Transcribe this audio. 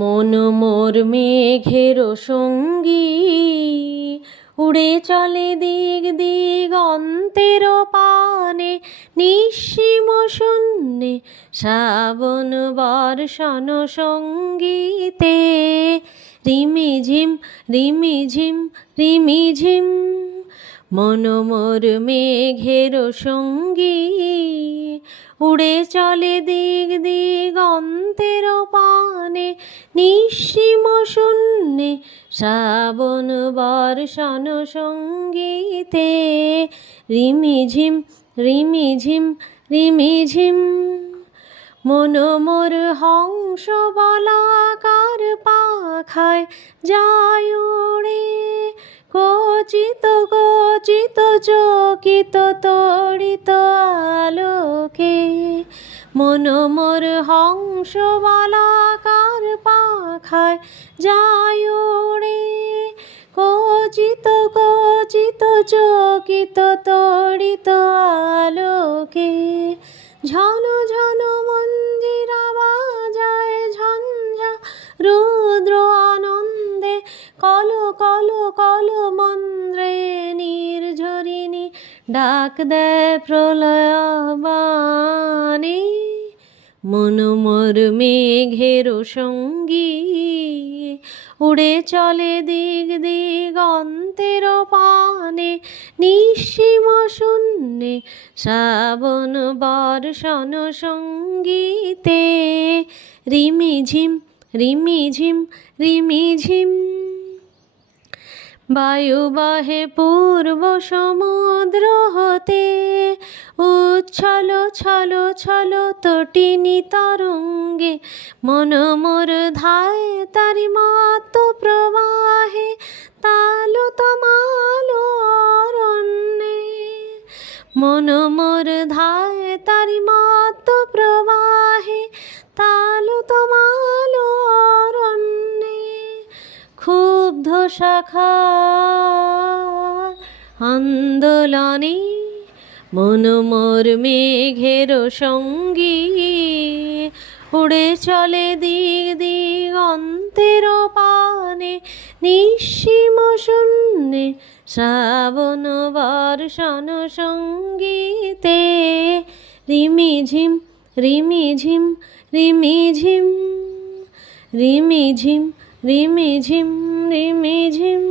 মন মোর মেঘের সঙ্গী, উড়ে চলে দিগ দিগন্তের পানে, নিঃসীম শূন্যে শ্রাবণ বর্ষণ সঙ্গীতে। রিমিঝিম রিমিঝিম রিমিঝিম, মন মোর মেঘের সঙ্গী, উড়ে চলে দিগ দিগন্তের পানে, নিঃসীম শূন্যে শ্রাবণ বর্ষণ সঙ্গীতে। রিমিঝিম রিমিঝিম রিমিঝিম, মন মোর হংস বলাকার পাখায় যায় উড়ে, কচিত কচিত চকিত তড়িত আলোকে। মন মোর হংস বলাকার পাখায় যায় উড়ে, কচিত কচিত চকিত তড়িত আলোকে। ঝন ঝন মঞ্জিরা বাজায় ঝঞ্ঝা রুদ্র আনন্দে, কল কল কল মন্দ্রে নির্ঝরিণী ডাক দেয় প্রলয়বাণী। মন মোর মেঘের সঙ্গী, উড়ে চলে দিগ দিগন্তের পানে, নিঃসীম শূন্যে শ্রাবণ বর্ষণ সঙ্গীতে। রিমিঝিম রিমিঝিম রিমিঝিম, বায়ু বহে পূর্ব সমুদ্র হতে, উচ্ছল ছল ছল তটিনী তরঙ্গে। মন মোর ধায় তারি মত প্রবাহে, তালু তমালো অরণ্যে। মন মোর ধায় তারি মত প্রবাহে, তালু তমালো অরণ্যে। ক্ষুব্ধ শাখা আন্দোলনে, মন মোর মেঘের সঙ্গী, উড়ে চলে দিগ দিগন্তের পানে, নিঃসীম শূন্যে শ্রাবণ বর্ষণ সঙ্গীতে। রিমিঝিম রিমিঝিম রিমিঝিম রিমিঝিম রিমিঝিম রিমিঝিম।